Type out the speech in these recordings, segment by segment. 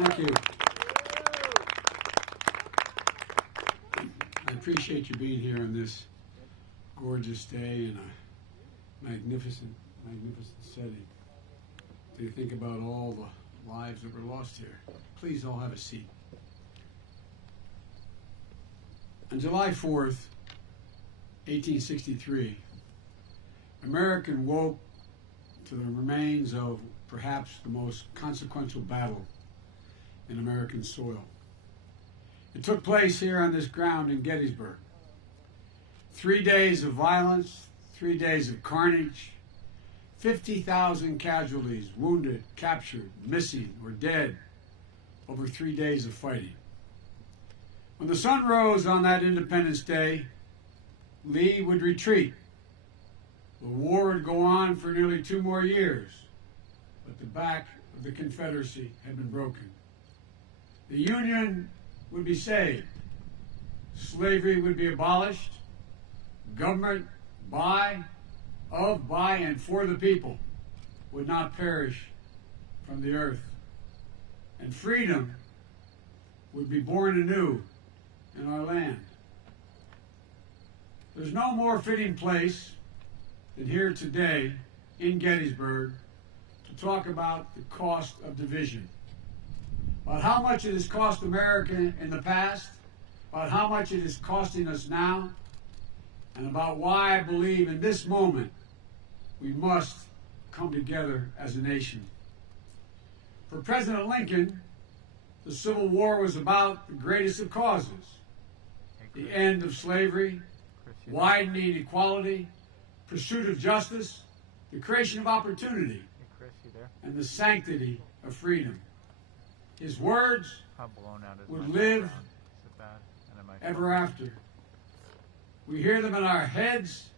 Thank you. I appreciate you being here on this gorgeous day in a magnificent setting. To think about all the lives that were lost here. Please all have a seat. On July 4th, 1863, America woke to the remains of perhaps the most consequential battle in American soil. It took place here on this ground in Gettysburg. 3 days of violence, 3 days of carnage, 50,000 casualties, wounded, captured, missing, or dead over 3 days of fighting. When the sun rose on that Independence Day, Lee would retreat. The war would go on for nearly 2 more years, but the back of the Confederacy had been broken. The Union would be saved. Slavery would be abolished. Government by, and for the people would not perish from the earth. And freedom would be born anew in our land. There's no more fitting place than here today in Gettysburg to talk about the cost of division, about how much it has cost America in the past, about how much it is costing us now, and about why I believe in this moment we must come together as a nation. For President Lincoln, the Civil War was about the greatest of causes: the end of slavery, widening equality, pursuit of justice, the creation of opportunity, and the sanctity of freedom. His words would live ever after. We hear them in our heads,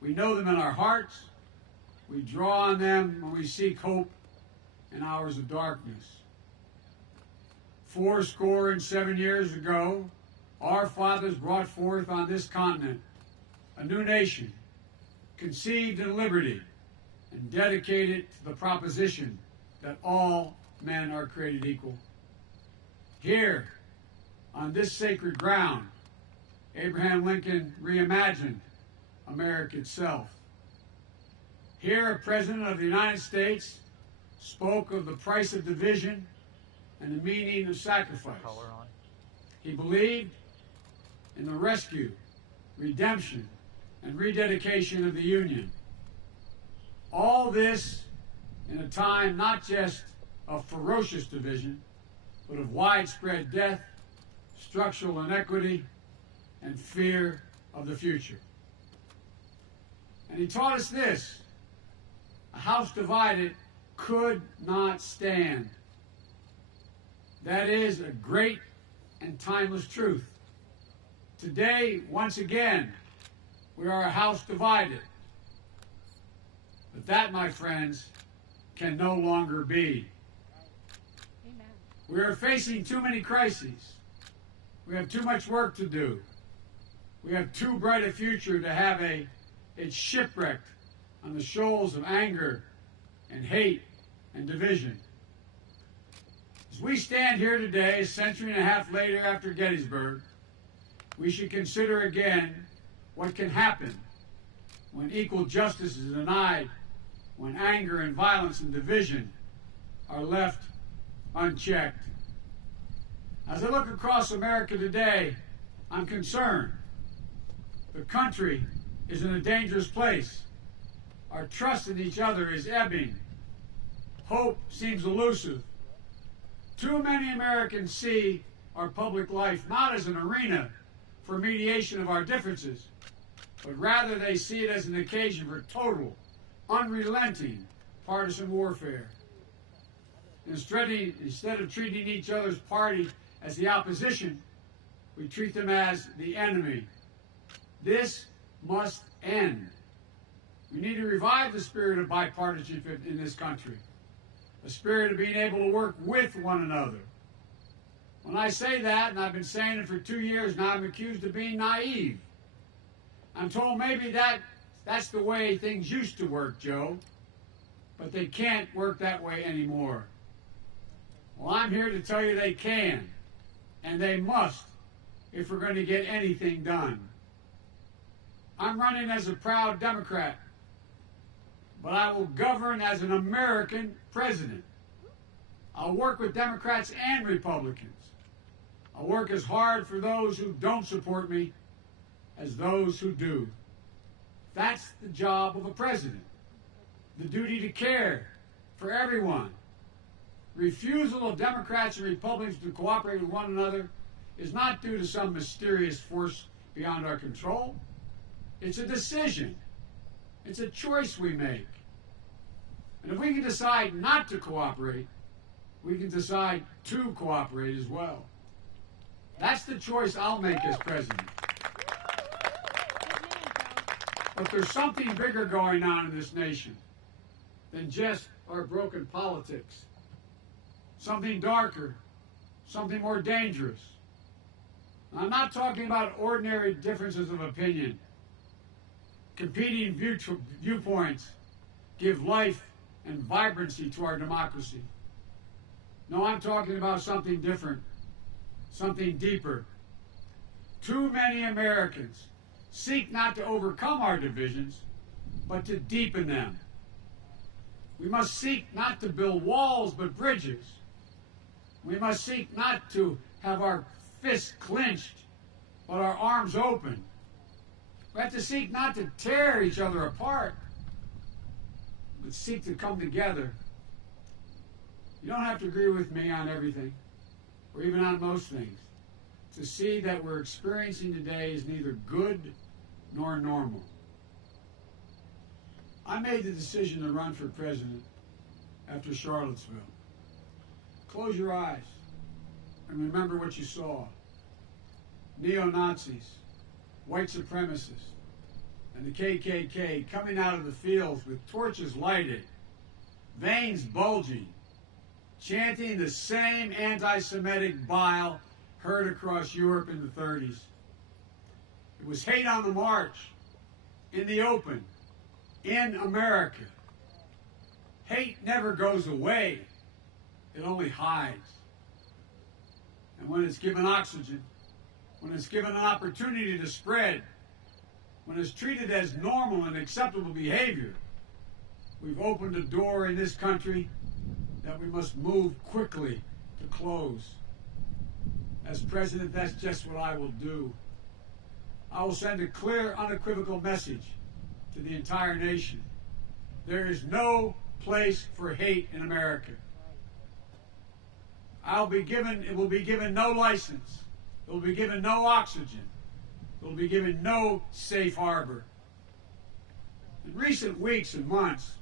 we know them in our hearts, we draw on them when we seek hope in hours of darkness. 77 years ago, our fathers brought forth on this continent a new nation, conceived in liberty and dedicated to the proposition that all men are created equal. Here, on this sacred ground, Abraham Lincoln reimagined America itself. Here, a President of the United States spoke of the price of division and the meaning of sacrifice. He believed in the rescue, redemption, and rededication of the Union. All this in a time not just of ferocious division, but of widespread death, structural inequity, and fear of the future. And he taught us this: a house divided could not stand. That is a great and timeless truth. Today, once again, we are a house divided. But that, my friends, can no longer be. Amen. We are facing too many crises. We have too much work to do. We have too bright a future to have it shipwrecked on the shoals of anger and hate and division. As we stand here today, a century and a half later after Gettysburg, we should consider again what can happen when equal justice is denied, when anger and violence and division are left unchecked. As I look across America today, I'm concerned. The country is in a dangerous place. Our trust in each other is ebbing. Hope seems elusive. Too many Americans see our public life not as an arena for mediation of our differences, but rather they see it as an occasion for total, unrelenting partisan warfare. Instead of treating each other's party as the opposition, we treat them as the enemy. This must end. We need to revive the spirit of bipartisanship in this country, a spirit of being able to work with one another. When I say that, and I've been saying it for 2 years now, I'm accused of being naive. I'm told maybe that's the way things used to work, Joe, but they can't work that way anymore. Well, I'm here to tell you they can, and they must, if we're going to get anything done. I'm running as a proud Democrat, but I will govern as an American president. I'll work with Democrats and Republicans. I'll work as hard for those who don't support me as those who do. That's the job of a president. The duty to care for everyone. Refusal of Democrats and Republicans to cooperate with one another is not due to some mysterious force beyond our control. It's a decision. It's a choice we make. And if we can decide not to cooperate, we can decide to cooperate as well. That's the choice I'll make as president. But there's something bigger going on in this nation than just our broken politics. Something darker, something more dangerous. I'm not talking about ordinary differences of opinion. Competing viewpoints give life and vibrancy to our democracy. No, I'm talking about something different, something deeper. Too many Americans seek not to overcome our divisions, but to deepen them. We must seek not to build walls, but bridges. We must seek not to have our fists clenched, but our arms open. We have to seek not to tear each other apart, but seek to come together. You don't have to agree with me on everything, or even on most things, to see that we're experiencing today is neither good nor normal. I made the decision to run for president after Charlottesville. Close your eyes and remember what you saw. Neo-Nazis, white supremacists, and the KKK coming out of the fields with torches lighted, veins bulging, chanting the same anti-Semitic bile heard across Europe in the 30s. It was hate on the march, in the open, in America. Hate never goes away. It only hides. And when it's given oxygen, when it's given an opportunity to spread, when it's treated as normal and acceptable behavior, we've opened a door in this country that we must move quickly to close. As president, that's just what I will do. I will send a clear, unequivocal message to the entire nation. There is no place for hate in America. It will be given no license. It will be given no oxygen. It will be given no safe harbor. In recent weeks and months,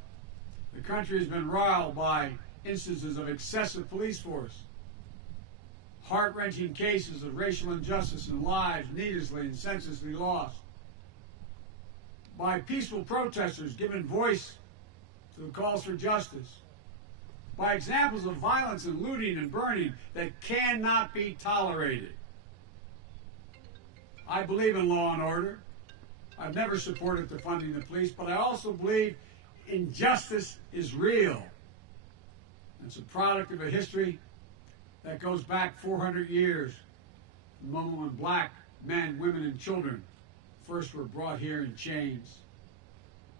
the country has been riled by instances of excessive police force, heart-wrenching cases of racial injustice and lives needlessly and senselessly lost, by peaceful protesters giving voice to the calls for justice, by examples of violence and looting and burning that cannot be tolerated. I believe in law and order. I've never supported defunding the police, but I also believe injustice is real. It's a product of a history that goes back 400 years, the moment when black men, women, and children first were brought here in chains.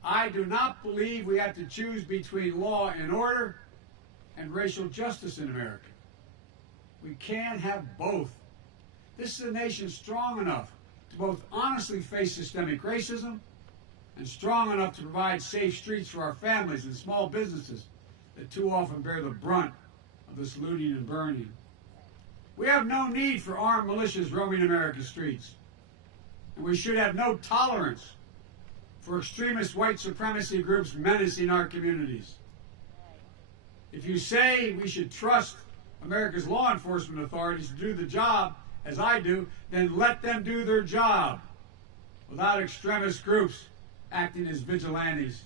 I do not believe we have to choose between law and order and racial justice in America. We can have both. This is a nation strong enough to both honestly face systemic racism and strong enough to provide safe streets for our families and small businesses that too often bear the brunt of this looting and burning. We have no need for armed militias roaming America's streets, and we should have no tolerance for extremist white supremacy groups menacing our communities. If you say we should trust America's law enforcement authorities to do the job, as I do, then let them do their job without extremist groups acting as vigilantes.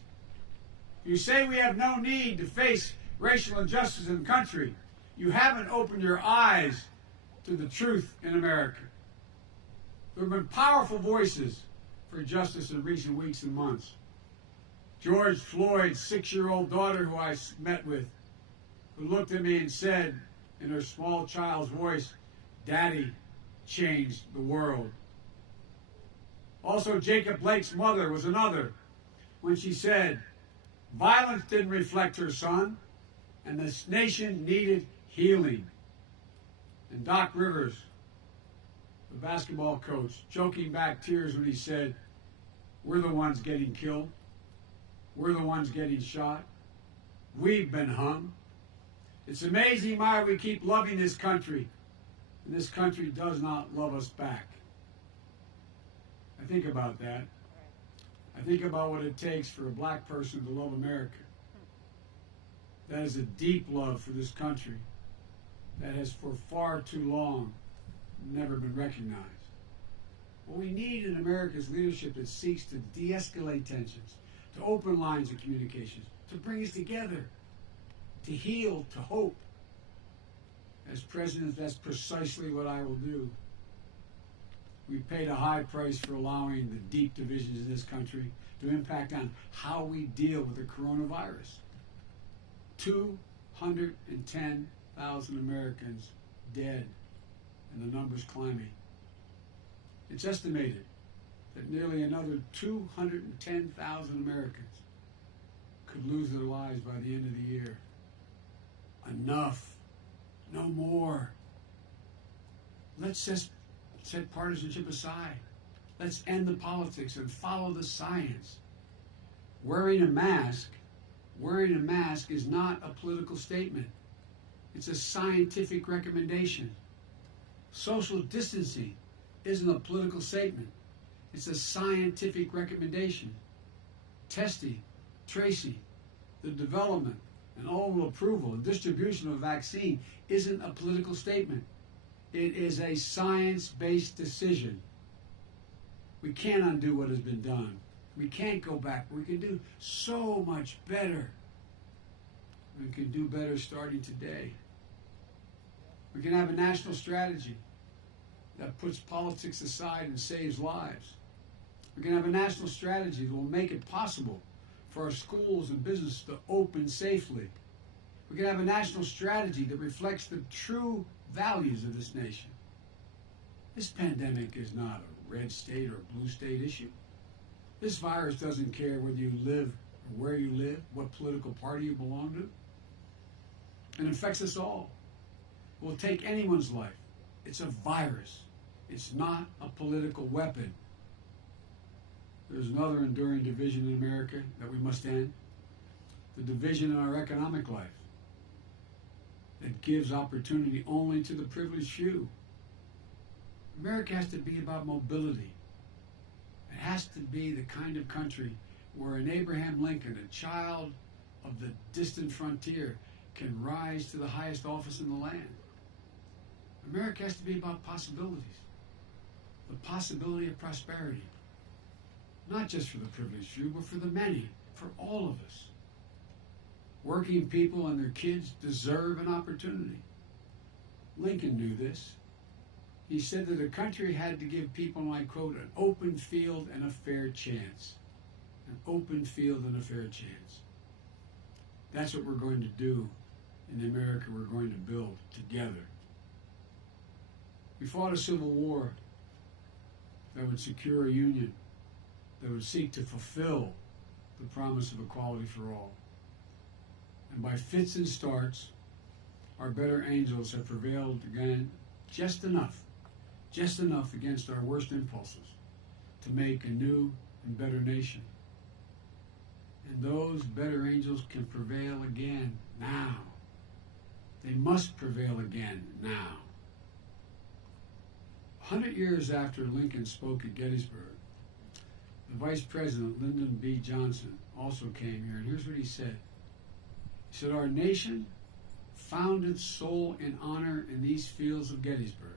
If you say we have no need to face racial injustice in the country, you haven't opened your eyes to the truth in America. There have been powerful voices for justice in recent weeks and months. George Floyd's 6-year-old daughter, who I met with, who looked at me and said, in her small child's voice, "Daddy changed the world." Also, Jacob Blake's mother was another when she said, "Violence didn't reflect her son, and this nation needed healing." And Doc Rivers, the basketball coach, choking back tears when he said, "We're the ones getting killed. We're the ones getting shot. We've been hung." It's amazing why we keep loving this country, and this country does not love us back. I think about that. I think about what it takes for a black person to love America. That is a deep love for this country that has for far too long never been recognized. What we need in America is leadership that seeks to de-escalate tensions, to open lines of communications, to bring us together, to heal, to hope. As president, that's precisely what I will do. We've paid a high price for allowing the deep divisions in this country to impact on how we deal with the coronavirus. 210,000 Americans dead, and the number's climbing. It's estimated that nearly another 210,000 Americans could lose their lives by the end of the year. Enough. No more. Let's just set partisanship aside. Let's end the politics and follow the science. Wearing a mask is not a political statement. It's a scientific recommendation. Social distancing isn't a political statement. It's a scientific recommendation. Testing, tracing, the development and all approval and distribution of a vaccine isn't a political statement. It is a science-based decision. We can't undo what has been done. We can't go back. We can do so much better. We can do better starting today. We can have a national strategy that puts politics aside and saves lives. We can have a national strategy that will make it possible for our schools and businesses to open safely. We can have a national strategy that reflects the true values of this nation. This pandemic is not a red state or blue state issue. This virus doesn't care whether you live or where you live, what political party you belong to. It affects us all. It will take anyone's life. It's a virus. It's not a political weapon. There's another enduring division in America that we must end. The division in our economic life that gives opportunity only to the privileged few. America has to be about mobility. It has to be the kind of country where an Abraham Lincoln, a child of the distant frontier, can rise to the highest office in the land. America has to be about possibilities. The possibility of prosperity. Not just for the privileged few, but for the many, for all of us. Working people and their kids deserve an opportunity. Lincoln knew this. He said that a country had to give people, and I quote, an open field and a fair chance. An open field and a fair chance. That's what we're going to do in the America we're going to build together. We fought a civil war that would secure a union, that would seek to fulfill the promise of equality for all. And by fits and starts, our better angels have prevailed again just enough against our worst impulses to make a new and better nation. And those better angels can prevail again now. They must prevail again now. 100 years after Lincoln spoke at Gettysburg, the Vice President, Lyndon B. Johnson, also came here, and here's what he said. He said, "Our nation found its soul and honor in these fields of Gettysburg.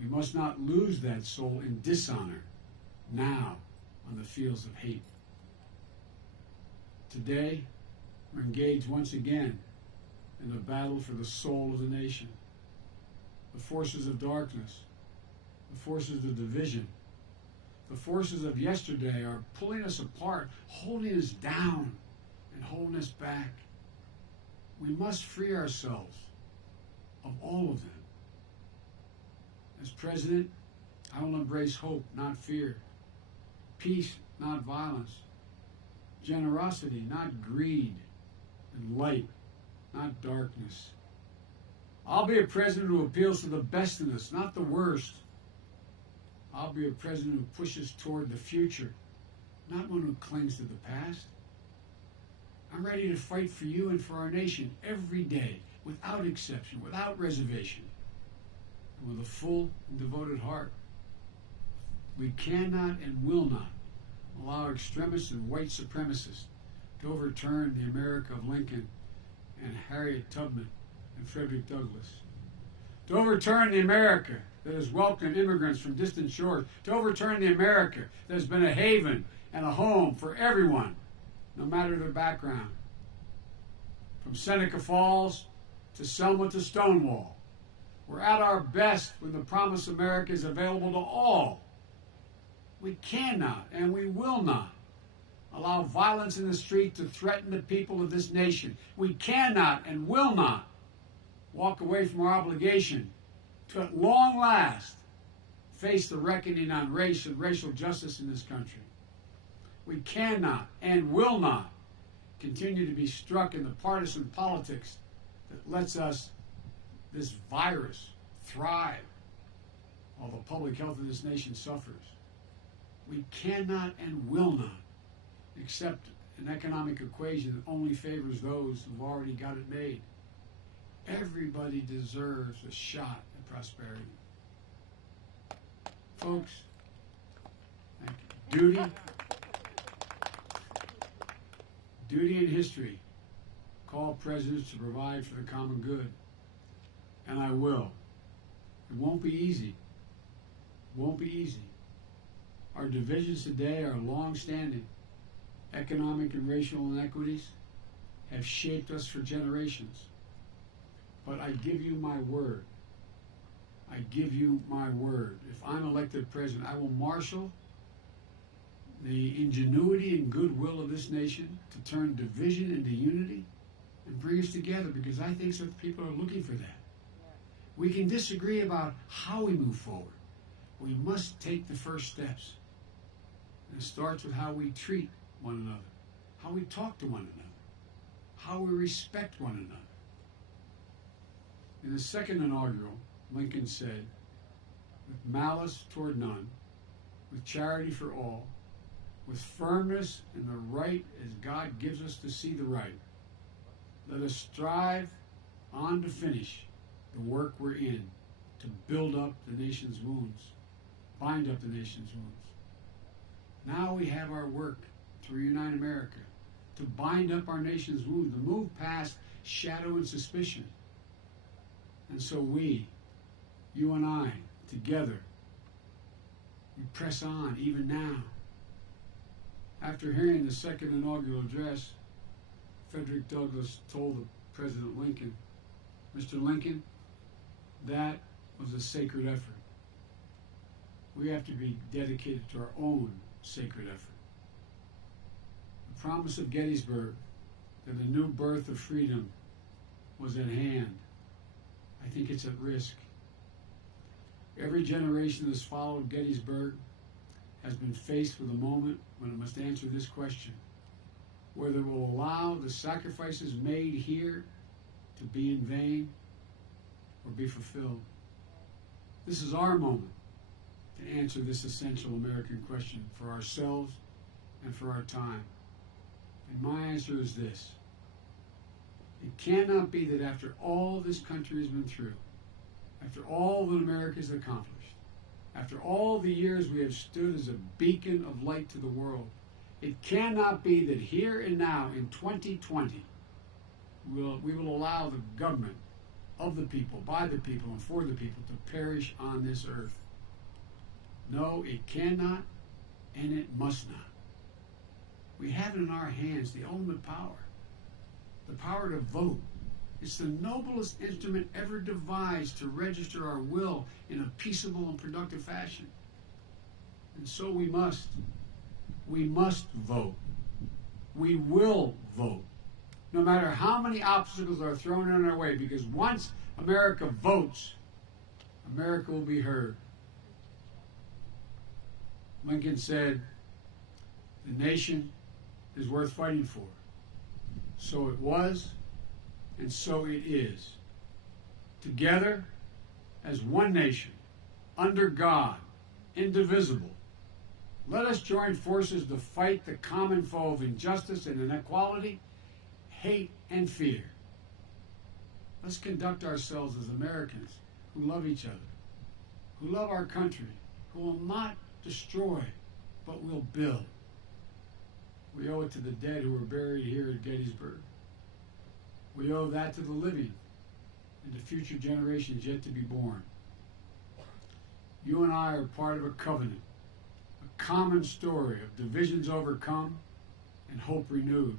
We must not lose that soul in dishonor now on the fields of hate." Today, we're engaged once again in a battle for the soul of the nation. The forces of darkness, the forces of division, the forces of yesterday are pulling us apart, holding us down, and holding us back. We must free ourselves of all of them. As president, I will embrace hope, not fear, peace, not violence, generosity, not greed, and light, not darkness. I'll be a president who appeals to the best in us, not the worst. I'll be a president who pushes toward the future, not one who clings to the past. I'm ready to fight for you and for our nation every day, without exception, without reservation, and with a full and devoted heart. We cannot and will not allow extremists and white supremacists to overturn the America of Lincoln and Harriet Tubman and Frederick Douglass, to overturn the America that has welcomed immigrants from distant shores, to overturn the America that has been a haven and a home for everyone, no matter their background. From Seneca Falls to Selma to Stonewall, we're at our best when the promised America is available to all. We cannot and we will not allow violence in the street to threaten the people of this nation. We cannot and will not walk away from our obligation to, at long last, face the reckoning on race and racial justice in this country. We cannot and will not continue to be struck in the partisan politics that lets us, this virus, thrive while the public health of this nation suffers. We cannot and will not accept an economic equation that only favors those who've already got it made. Everybody deserves a shot at prosperity. Folks, thank you. Duty and history call presidents to provide for the common good. And I will. It won't be easy. It won't be easy. Our divisions today are long-standing. Economic and racial inequities have shaped us for generations. But I give you my word. I give you my word. If I'm elected president, I will marshal the ingenuity and goodwill of this nation to turn division into unity and bring us together, because I think that people are looking for that. We can disagree about how we move forward. We must take the first steps. And it starts with how we treat one another, how we talk to one another, how we respect one another. In the second inaugural, Lincoln said, with malice toward none, with charity for all, with firmness in the right as God gives us to see the right, let us strive on to finish the work we're in, to build up the nation's wounds, bind up the nation's wounds. Now we have our work to reunite America, to bind up our nation's wounds, to move past shadow and suspicion. And so we, you and I, together, we press on even now. After hearing the second inaugural address, Frederick Douglass told President Lincoln, Mr. Lincoln, that was a sacred effort. We have to be dedicated to our own sacred effort. The promise of Gettysburg, that a new birth of freedom was at hand, I think it's at risk. Every generation that has followed Gettysburg has been faced with a moment when it must answer this question: whether it will allow the sacrifices made here to be in vain or be fulfilled. This is our moment to answer this essential American question for ourselves and for our time. And my answer is this: it cannot be that after all this country has been through, after all that America has accomplished, after all the years we have stood as a beacon of light to the world, it cannot be that here and now in 2020 we will allow the government of the people, by the people, and for the people to perish on this earth. No, it cannot, and it must not. We have in our hands the ultimate power, the power to vote. It's the noblest instrument ever devised to register our will in a peaceable and productive fashion. And so we must vote. We will vote. no matter how many obstacles are thrown in our way, because once America votes, America will be heard. Lincoln said, "The nation is worth fighting for." So it was, and so it is. Together, as one nation, under God, indivisible, let us join forces to fight the common foe of injustice and inequality, hate and fear. Let's conduct ourselves as Americans who love each other, who love our country, who will not destroy, but will build. We owe it to the dead who were buried here at Gettysburg. We owe that to the living and to future generations yet to be born. You and I are part of a covenant, a common story of divisions overcome and hope renewed.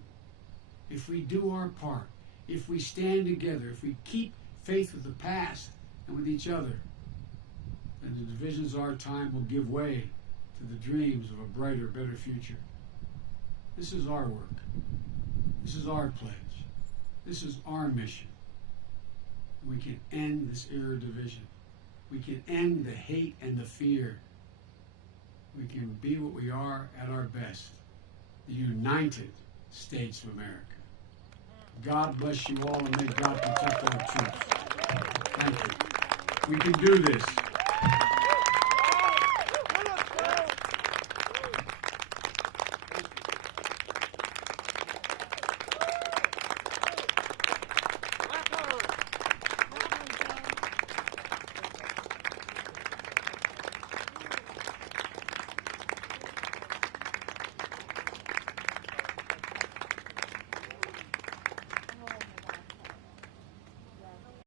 If we do our part, if we stand together, if we keep faith with the past and with each other, then the divisions of our time will give way to the dreams of a brighter, better future. This is our work. This is our pledge. This is our mission. We can end this era of division. We can end the hate and the fear. We can be what we are at our best, the United States of America. God bless you all, and may God protect our troops. Thank you. We can do this.